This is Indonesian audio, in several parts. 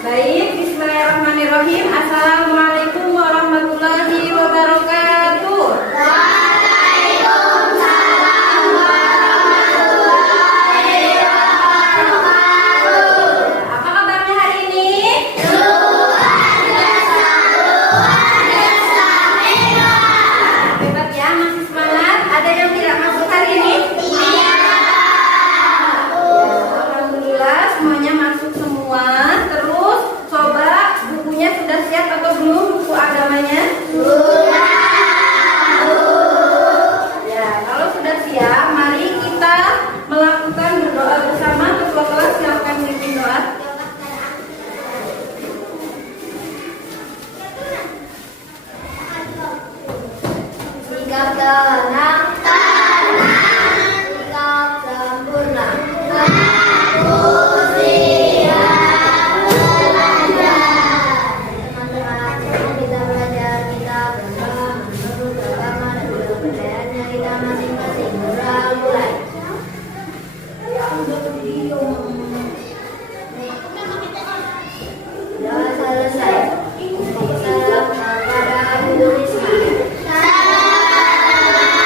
Baik, bismillahirrahmanirrahim. Assalamualaikum warahmatullahi wabarakatuh. Waalaikumsalam warahmatullahi wabarakatuh. Apa kabarnya hari ini? Luar biasa, luar biasa, hebat. Hebat ya, masih semangat. Ada yang tidak masuk hari ini? Iya. Alhamdulillah semuanya masuk semua. Terus coba bukunya sudah siap atau belum, buku agamanya? Sudah. Ya, kalau sudah siap, mari kita melakukan berdoa bersama. Ketua kelas silakan pimpin doa. Sikap tenang, sikap sempurna. Aku siap belajar. Teman-teman, kita belajar, kita bersama menurut agama dan juga kepercayaannya kita masing-masing. Mulai. Sudah selesai. Salam kepada Ibu Risma. Salam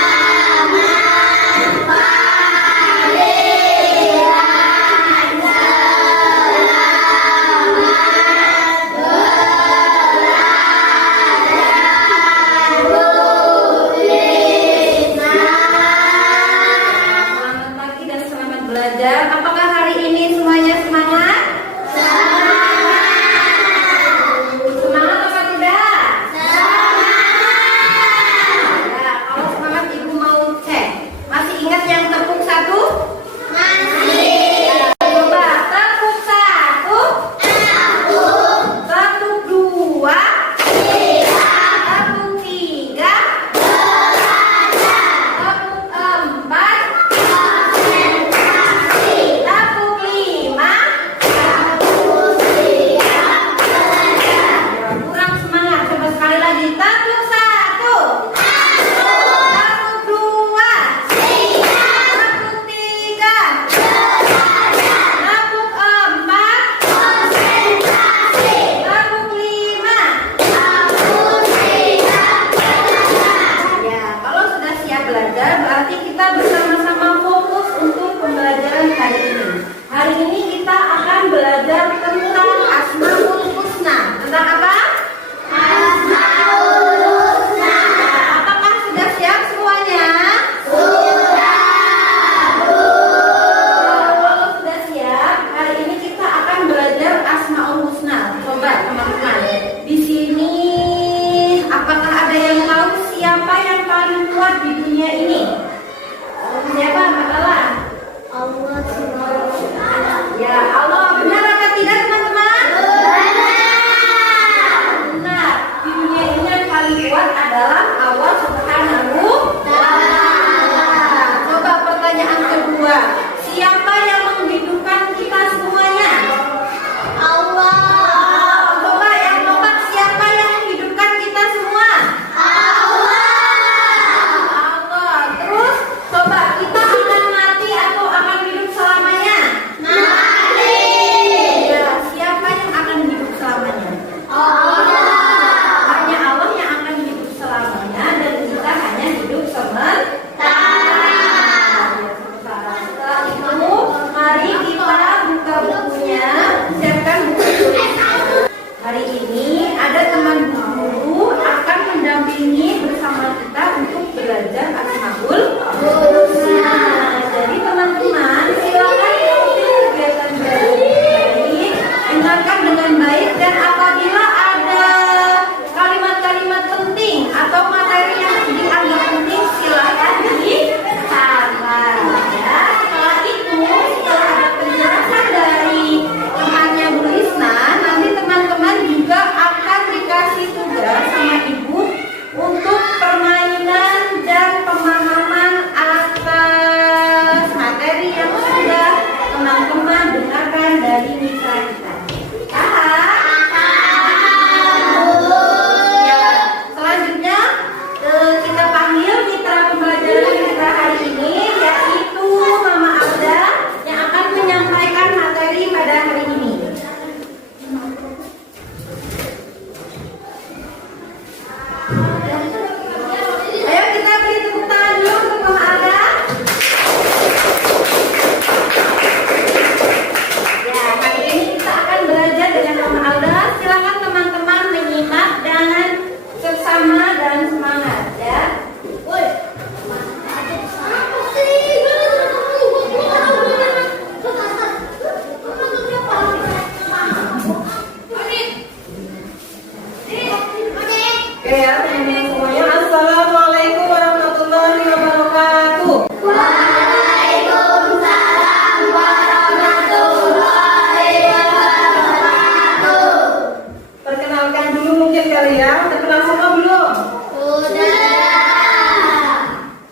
kenal semua belum? Sudah.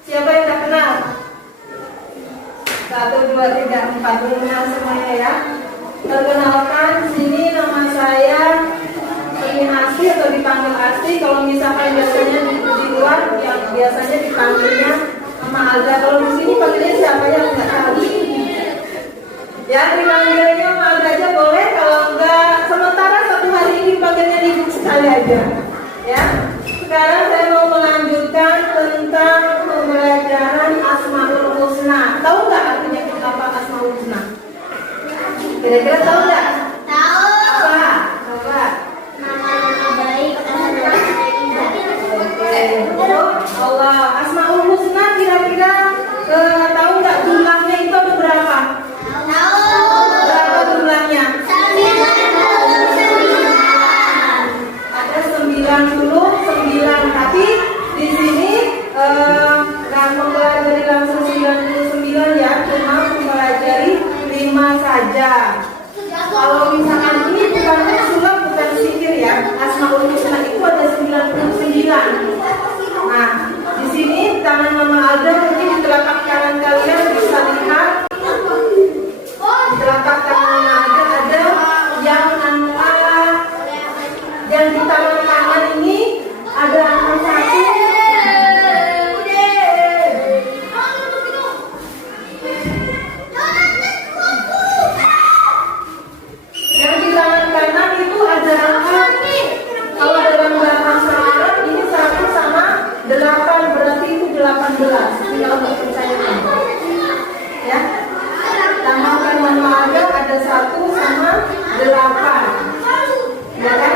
Siapa yang tak kenal? 1, 2, 3, 4. Belum kenal semuanya ya. Perkenalkan, sini nama saya ini Asri atau dipanggil Asri. Kalau misalkan biasanya di luar, yang biasanya dipanggilnya nama Alda. Kalau di sini panggilnya siapa ya? Nggak tahu. Ya, dipanggilnya nama Alda aja boleh. Kalau enggak, sementara 1 hari ini panggilnya ibu sekali aja. Ya. Sekarang saya mau melanjutkan tentang pembelajaran Asmaul Husna. Tahu nggak artinya apa Asmaul Husna? Kira-kira tahu nggak? Tahu. Apa? Coba. Nama-nama baik adalah Allah, Asmaul Husna kira-kira tahu nggak jumlahnya itu ada berapa? Tahu. Berapa jumlahnya? 99. Ada 99, tapi di sini nggak mempelajari langsung 99 ya, cuma mempelajari 5 saja. Kalau misalkan ini bukan sulap, bukan sihir ya, Asmaul Husna itu ada 99. Nah, di sini tangan Mama Alda mungkin di telapak kanan kalian bisa lihat. Di telapak tangan Mama Alda ada yang antara yang di tangan kanan ini ada angka 1. Yang di tangan kanan itu ada angka, kalau dalam bahasa Arab ini 1 sama 8, berarti itu 18. Tinggal untuk percayakan. Ya. Tangan kanan Alda ada 1 sama 8. Ya kan?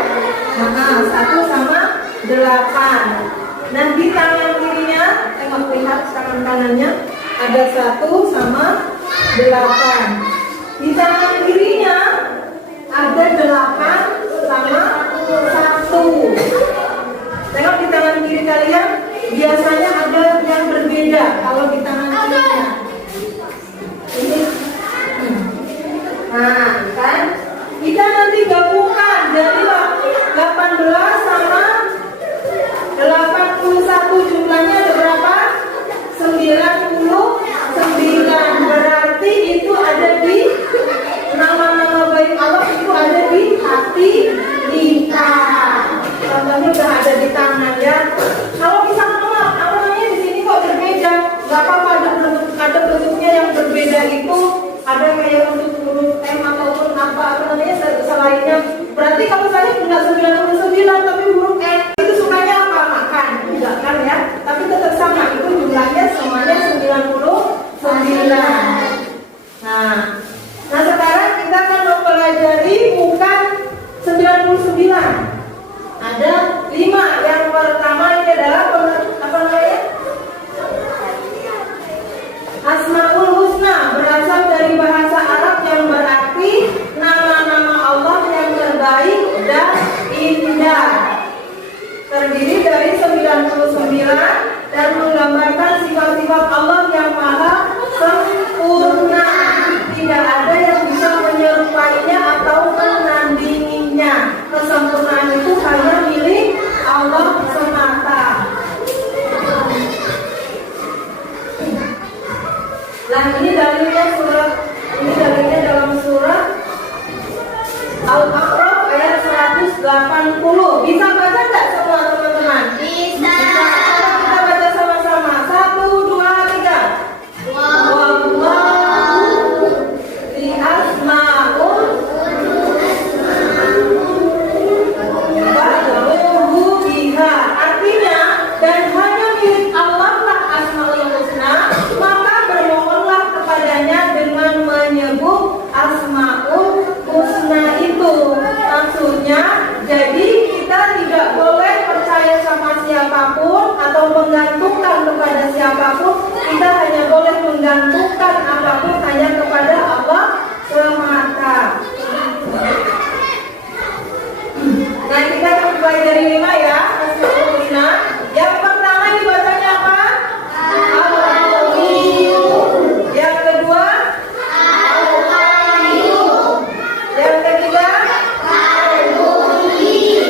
Nah, 1 sama 8. Nah, di tangan kirinya, tengok lihat tangan kanannya ada 1 sama 8. Di tangan kirinya ada 8 sama 1. Tengok di tangan kiri kalian, biasanya ada yang berbeda kalau di tangan kirinya. Ini. Nah, kan? Kita nanti gabungkan dari 18 sama 81, jumlahnya ada berapa? 99. Berarti itu ada di nama-nama baik Allah, itu ada di hati kita. Contohnya udah ada di tangan ya. Kalau misalnya apa namanya di sini kok berbeda, nggak apa-apa, ada bentuknya yang berbeda itu. Ada kayak untuk huruf M ataupun apa namanya selainnya. Berarti kalau saya nggak 99 tapi huruf N, itu sukanya apa? Makan, enggak kan ya? Tapi tetap sama, itu jumlahnya semuanya 99. Nah, sekarang kita akan mempelajari bukan 99. Ada 5. Yang pertama ini adalah apa namanya? Asmaul Husna, berasal dari bahasa Arab yang berarti nama-nama Allah yang terbaik dan indah. Terdiri dari 99 dan menggambarkan sifat-sifat Allah yang maha sempurna. Tidak ada yang bisa menyerupainya atau menandinginya. Kesempurnaan itu hanya milik Allah semata. Nah, ini dalilnya dalam surat Al-A'raf ayat 180. Bisa baca nggak semua teman-teman? Bisa. Kita baca sama-sama. 1, 2, 3. Wallahu li asma'ul Badruhu biha. Artinya, dan hanya milik Allah lah Asmaul Husna, maka bermohonlah kepadanya dengan menyebut Asmaul Husna itu. Maksudnya, jadi kita tidak boleh percaya sama siapapun atau menggantungkan kepada siapapun. Kita hanya boleh menggantungkan apapun hanya kepada Allah semata. Nah, kita akan mulai dari 5 ya. Asmaul Husna. Yang pertama dibacanya apa? Al-Qawiyyum. Yang kedua? Al-Qawiyyum. Yang ketiga? Al-Mu'min.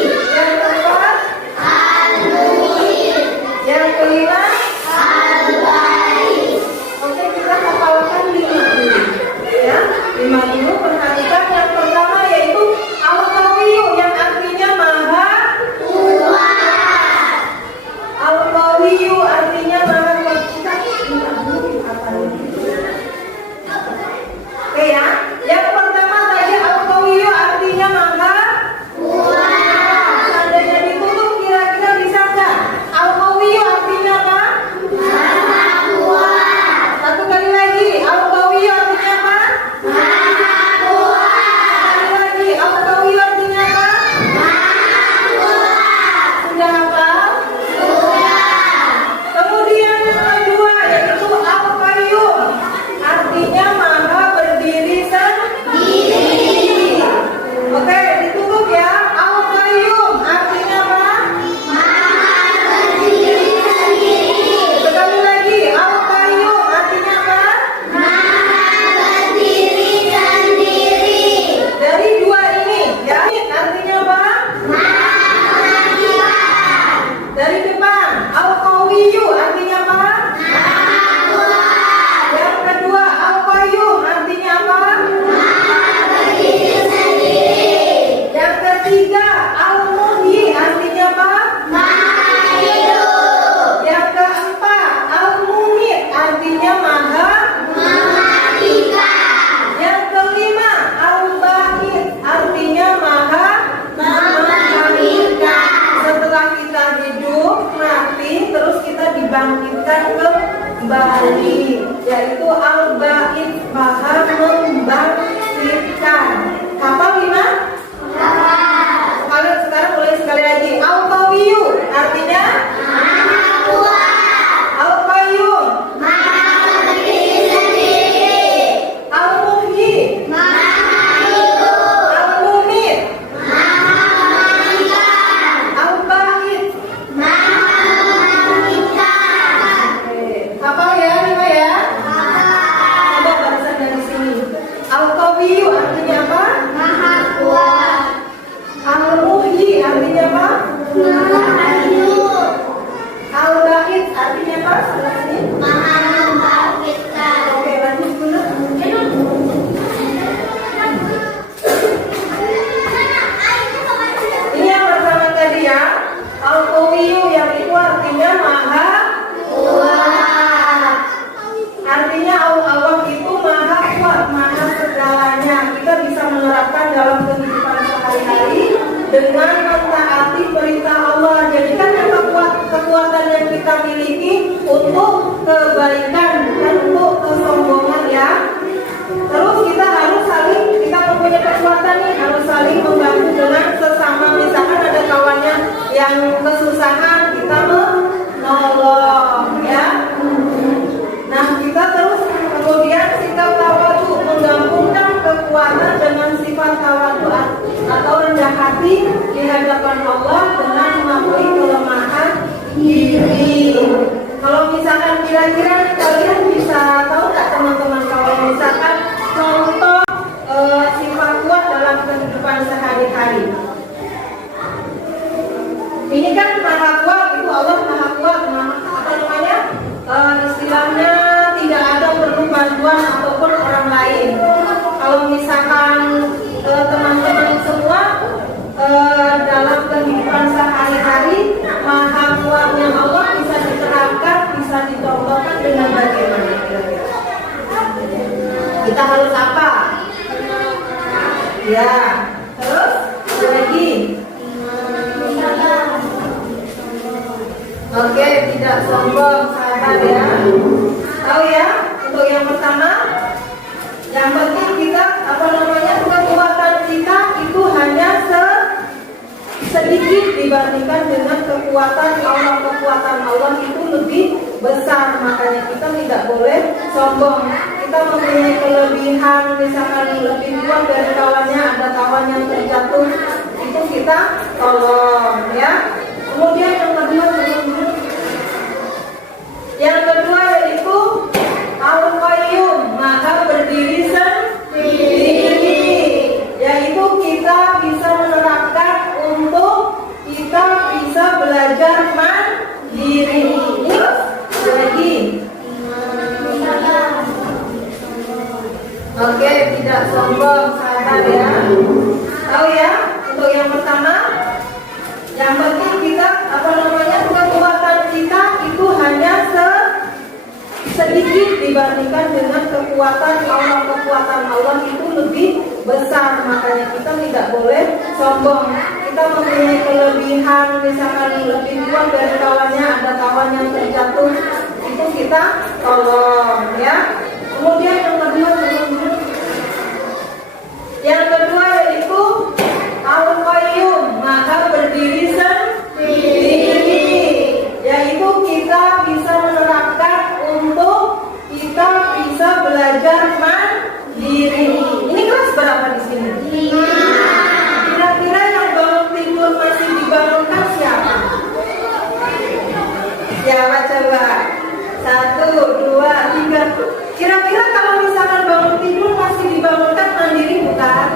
kembali, yaitu al-ba'id, maha membangkitkan. Hafal lima? Sekarang mulai sekali lagi. Al-Qawiyyu artinya Maha kuat, Al-Qayyum, Maha berdiri sendiri, Al-Muhyi, Maha hidup, Al-Mumit, Maha mematikan, Al-Ba'id. Maha membangkitkan. Hafal ya, lima ya. Coba barusan dari sini. Al-Qawiyyu artinya apa? Maha kuat, Al-Muhyi artinya apa? Maha hidup, Al-Ba'id artinya apa? Sebelah sini. Maha membangkitkan. Oke, lanjut dulu. Ini yang pertama tadi ya. Al-Qawiyyu yang itu artinya maha Kuat, artinya Allah itu maha kuat, maha segalanya. Kita bisa menerapkan dalam kehidupan sehari-hari dengan mentaati perintah Allah. Jadi kan kekuatan yang kita miliki untuk kebaikan, bukan untuk kesombongan ya. Terus kita mempunyai kekuatan nih, harus saling membantu dengan sesama. Misalkan ada kawannya yang kesusahan, kita menolong ya. Nah, kita terus kemudian sikap tawadu, menggabungkan kekuatan dengan sifat tawadu atau rendah hati di hadapan Allah dengan mengakui kelemahan diri. Kalau misalkan kira-kira kalian bisa tahu nggak teman-teman, kalau misalkan contoh sifat kuat dalam kehidupan sehari-hari? Ini kan maha kuat, itu Allah maha kuat, apa namanya? Istilahnya tidak ada perlu bantuan ataupun orang lain. Kalau misalkan teman-teman semua dalam kehidupan sehari-hari, maha kuatnya Allah bisa diterapkan, bisa dicontohkan dengan bagaimana kira-kira? Kita harus apa? Ya, terus ada lagi. Oke, tidak sombong, sabar ya. Tahu ya? Untuk yang pertama, yang penting kita kekuatan kita itu hanya sedikit dibandingkan dengan kekuatan Allah. Kekuatan Allah itu lebih besar, makanya kita tidak boleh sombong. Kita mempunyai kelebihan, misalkan lebih kuat dari kawannya, ada kawan yang terjatuh, itu kita tolong ya. Kemudian yang kedua yaitu Al-Qayyum, maha berdiri sendiri, yaitu kita bisa menerapkan untuk kita bisa belajar mandiri. Lagi. Oke, tidak sombong, sabar ya. Tahu ya? Untuk yang pertama, yang penting kita kekuatan kita itu hanya sedikit dibandingkan dengan kekuatan Allah. Kekuatan Allah itu lebih besar, makanya kita tidak boleh sombong. Kita mempunyai kelebihan, misalkan lebih kuat dari kawannya, ada kawan yang terjatuh, itu kita tolong ya. Kemudian yang kedua yaitu Al-Qayyum, maha berdiri sendiri, yaitu kita bisa menerapkan untuk kita bisa belajar mandiri. Ini kelas berapa di sini? Kira-kira yang bangun tidur masih dibangunkan siapa? Siapa coba? 1, 2, 3. Kira-kira kalau misalkan bangun tidur masih dibangunkan mandiri bukan?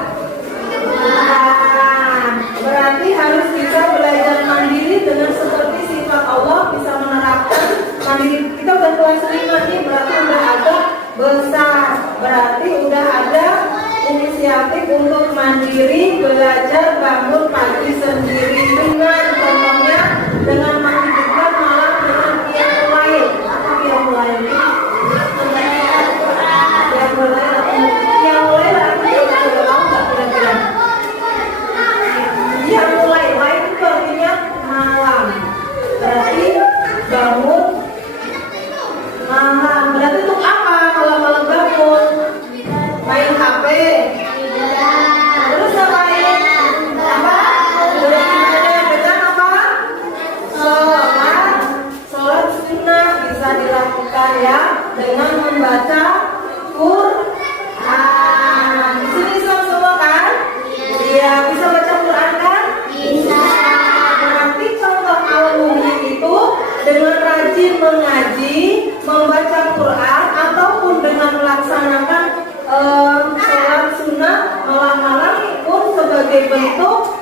bentuk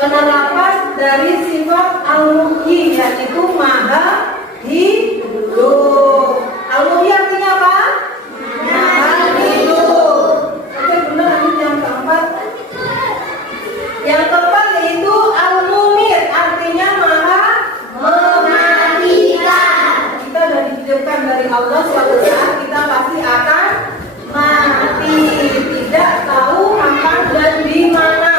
penerapan dari sifat al-muhyi, yaitu maha hidup. Al-muhyi artinya apa? Maha hidup. Oke, benar. Ini yang keempat. Yang keempat yaitu al-mumit, artinya maha mematikan. Kita sudah dihidupkan dari Allah, suatu saat kita pasti akan mati, tidak tahu kapan dan di mana.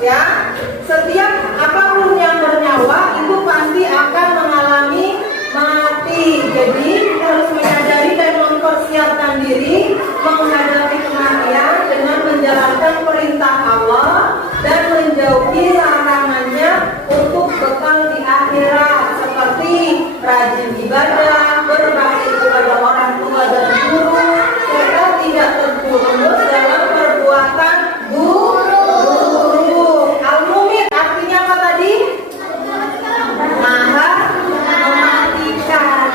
Ya, setiap apapun yang bernyawa itu pasti akan mengalami mati. Jadi kita harus menyadari dan mempersiapkan diri menghadapi kematian dengan menjalankan perintah Allah dan menjauhi larangannya untuk bekal di akhirat, seperti rajin ibadah, berbakti kepada orang tua dan guru, serta tidak terjerumus dalam perbuatan buruk. Al-mumit artinya apa tadi? Maha mematikan.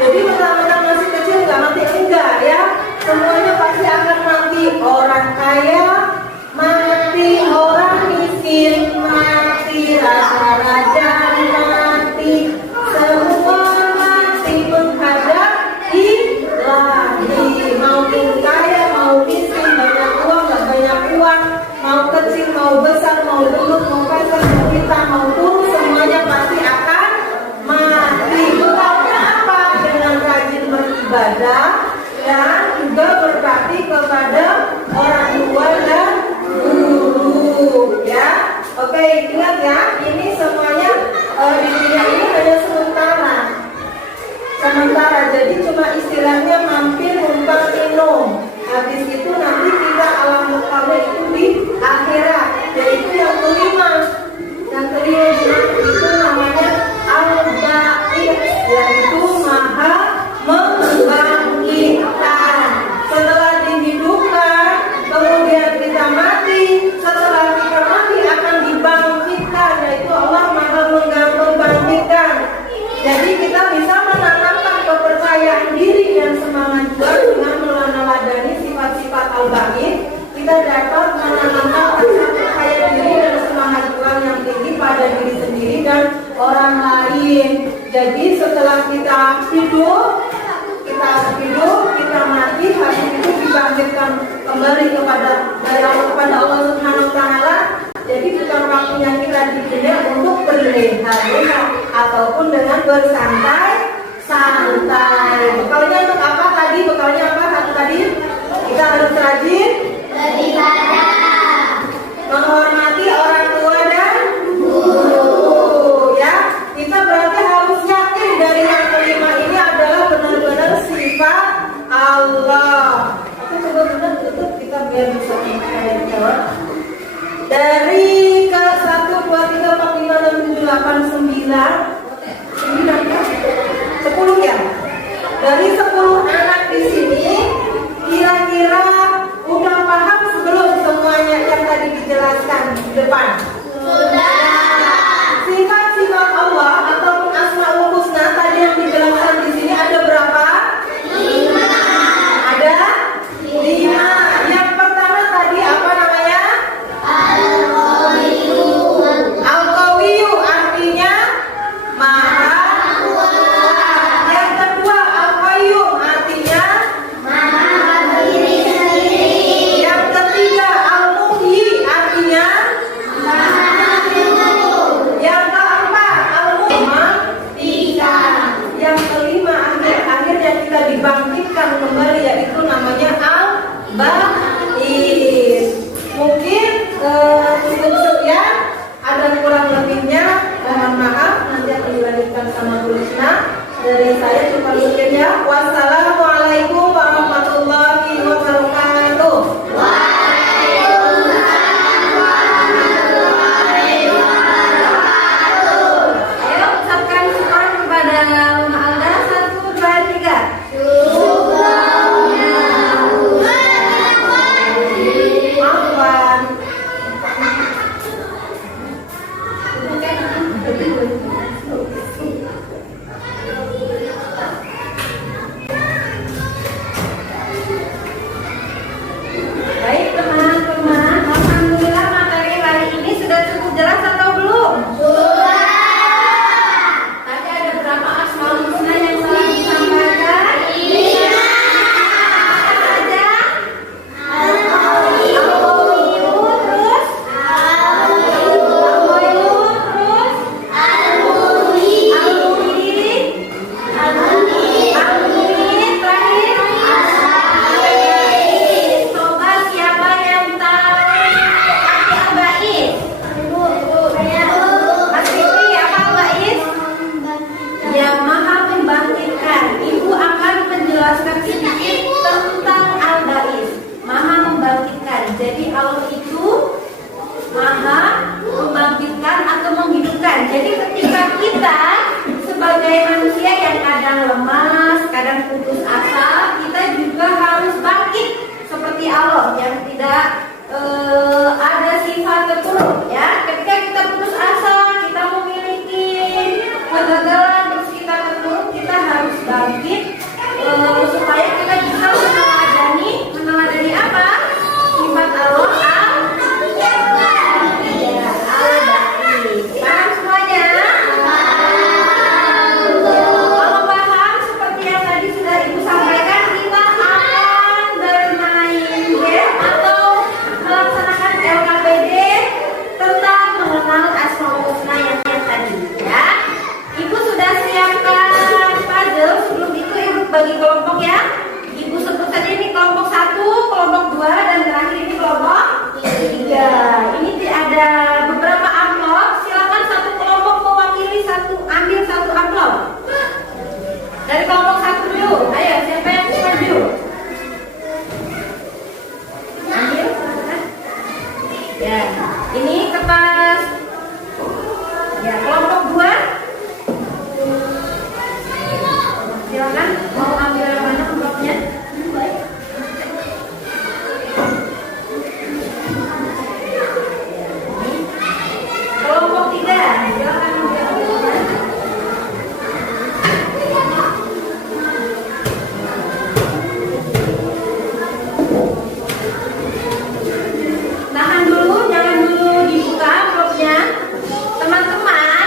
Jadi mentang-mentang masih kecil nggak mati, enggak ya. Semuanya pasti akan mati. Orang kaya mati, orang miskin mati, raja-raja mati, semua mati menghadap ilahi. Mau kaya, mau miskin, banyak uang, nggak banyak uang, mau kecil, mau besar, mau gendut, mau pesat, mau hitam, mau kurus, semuanya pasti akan mati. Bekalnya apa? Dengan rajin beribadah dan juga berbakti kepada orang tua dan guru, ya. Oke, ingat ya, ini semuanya di dunia ini hanya sementara, jadi cuma istilahnya mampir numpang minum. Habis itu nanti kita alam bekalnya itu di akhirat, yaitu yang kelima. Yang kelima itu namanya al-baqi, yaitu maha membangkitkan. Setelah dihidupkan, kemudian kita mati. Setelah kita mati akan dibangkitkan, yaitu Allah maha membangkitkan. Jadi kita bisa menanamkan kepercayaan diri dan semangat juga dengan meneladani sifat-sifat al-baqi. Kita dapat menanamkan rasa percaya diri dan semangat juang yang tinggi pada diri sendiri dan orang lain. Jadi setelah kita hidup, kita mati, habis itu dibangkitkan kembali kepada Allah Subhanahu wa Ta'ala. Jadi bukan waktunya kita di dunia untuk berleha-leha ataupun dengan bersantai-santai. Bekalnya untuk apa tadi? Bekalnya apa satu tadi? Kita harus rajin beribadah, menghormati orang tua dan guru. Ya, kita berarti harus yakin dari yang kelima ini adalah benar-benar sifat Allah. Oke, coba benar tutup kita biar bisa jawab. Dari ke 1, 2, 3, 4, 5, 6, 7, 8, 9 ya? 10 ya? Dari 10 anak di sini kira-kira udah paham sebelum semuanya yang tadi dijelaskan di depan? Sudah. Sifat-sifat Allah ataupun Asmaul Husna tadi yang dijelaskan di sini ada berapa? 5. Ada 5. Yang pertama tadi apa namanya? Al-Qawiyu artinya maha kuat. Yang kedua Al-Qayyum artinya maha berdiri sendiri. Yang ketiga Al-Muhyi artinya maha hidup. Yang keempat Al-Mumatikan. Yang kelima akhirnya kita dibangkitkan kembali, yaitu namanya Al-Ba'is. Mungkin cukup sekian, ada kurang lebihnya mohon maaf, nanti akan dilanjutkan sama tulisnya. Dari saya cuma sekian ya. Wassalamualaikum warahmatullahi wabarakatuh. Waalaikumsalam warahmatullahi wabarakatuh. Ayo ucapkan syukur kepada Mama Alda. 1, 2, 3. Afwan. jadi ketika kita sebagai manusia yang kadang lemas, kadang putus asa, kita juga harus bangkit seperti Allah yang tidak ada sifat terpuruk ya. Ketika kita putus asa, kita memiliki kegagalan, terus kita terpuruk, kita harus bangkit supaya kita bisa meneladani apa? Sifat Allah paham semuanya? Kalau paham seperti yang tadi sudah Ibu sampaikan, kita akan bermain game atau melaksanakan LKPD tentang mengenal Asmaul Husna yang tadi ya. Ibu sudah siapkan puzzle, sebelum itu Ibu bagi kelompok ya. Ibu sebut saja ini kelompok 1, kelompok 2, dan terakhir ini kelompok 3. Ini ada beberapa amplop, silakan satu kelompok mewakili ambil satu amplop. Dari kelompok 1 dulu, ayo siapa yang maju? Ambil. Ya, ini kertas. Ya, kelompok 2. Silakan mau ambil yang mana amplopnya? Kelompok 3, silakan ambil amplopnya. Tahan dulu, jangan dulu dibuka amplopnya. Teman-teman,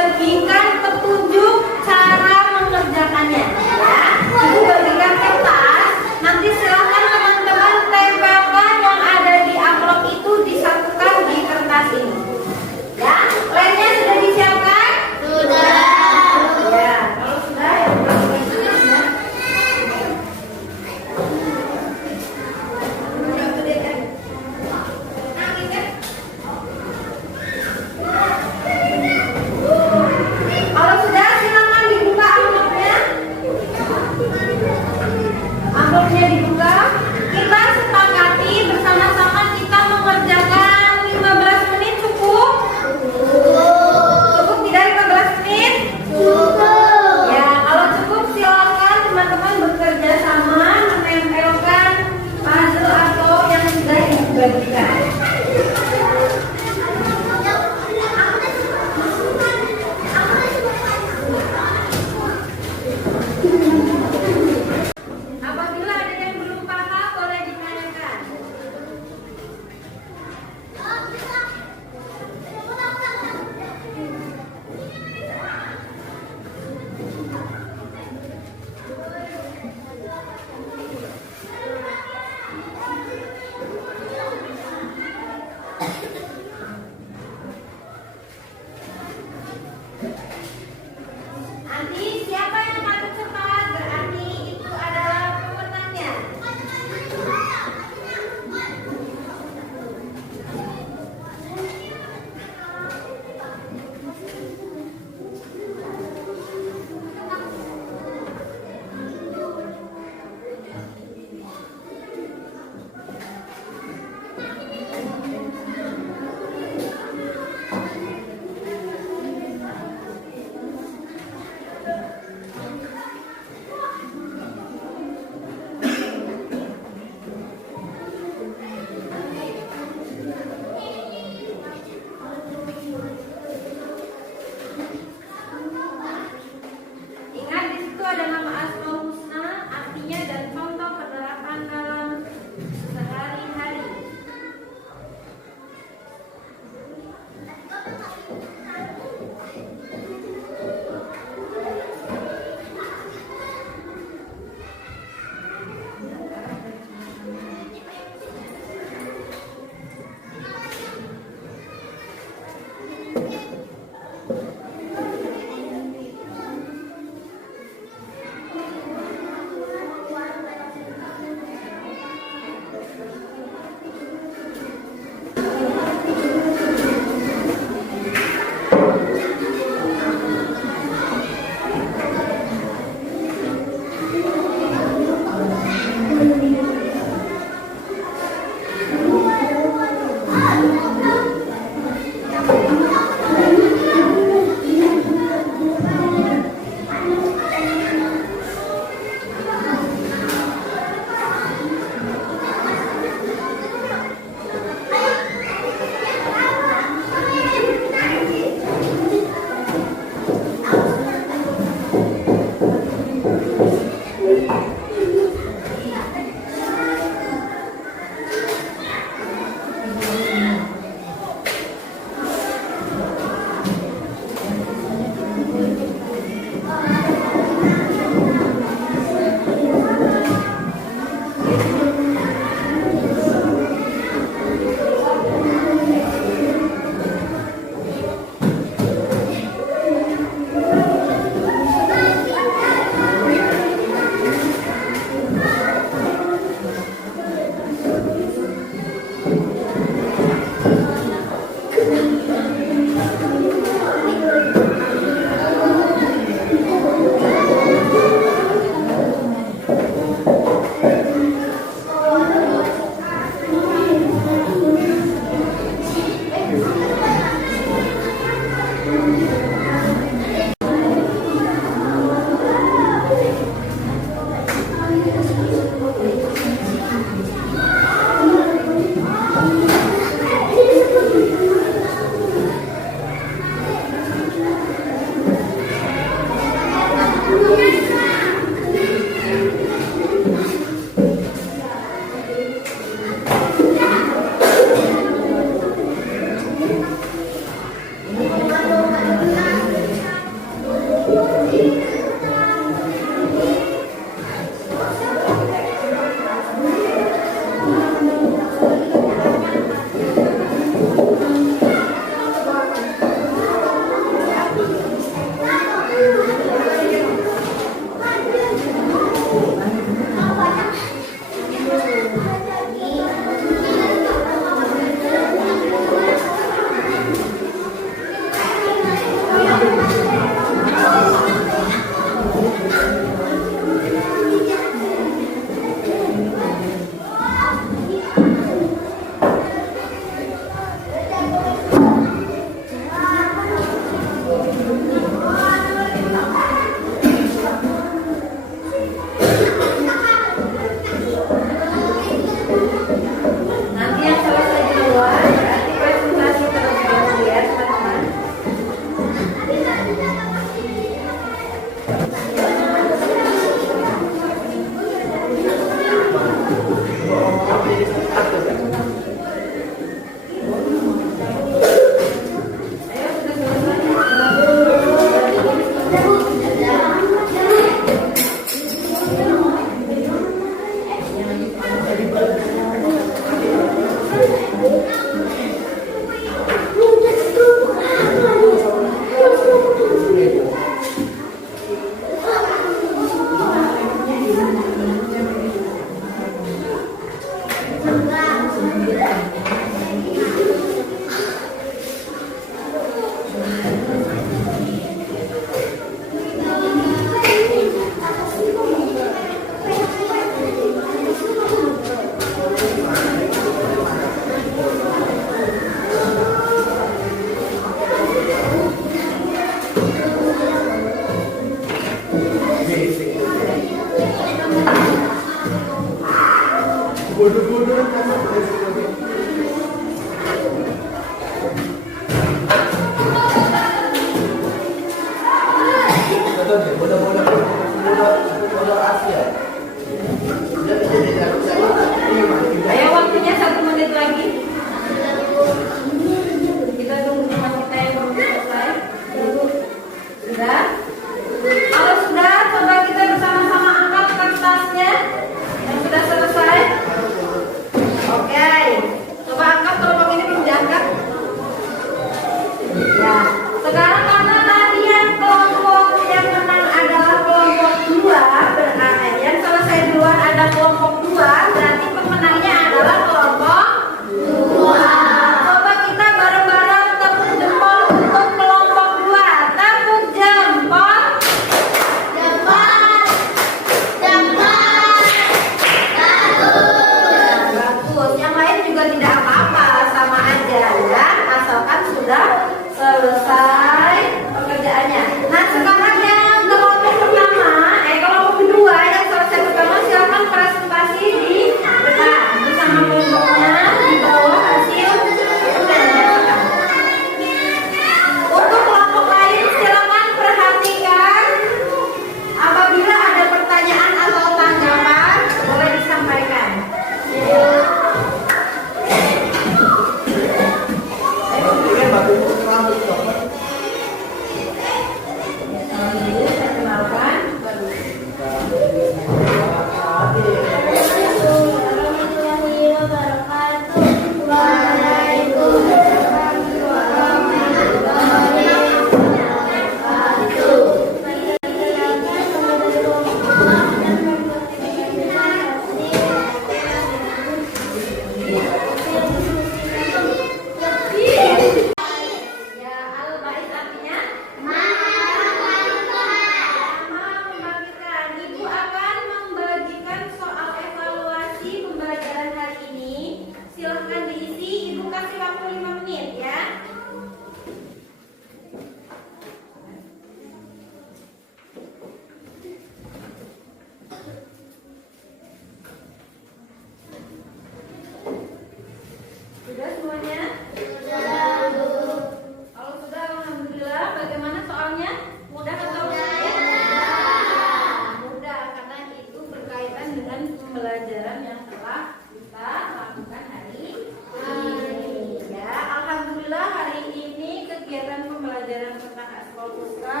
pembelajaran tentang Asmaul Husna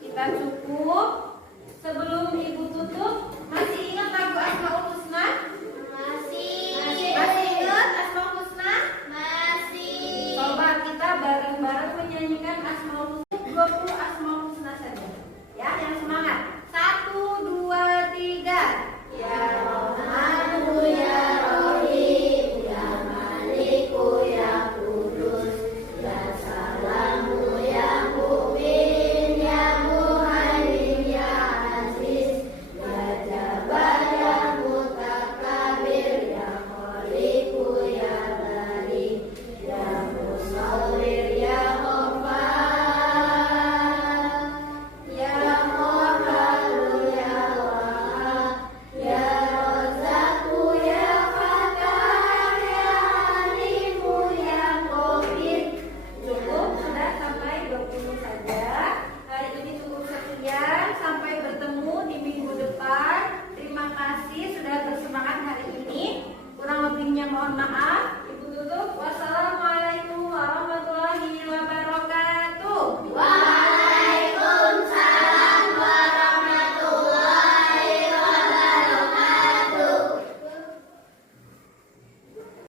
kita cukup. Sebelum Ibu tutup, masih ingat lagu Asmaul Husna? Masih ingat Asmaul Husna? Masih. Coba kita bareng-bareng menyanyikan Asmaul Husna.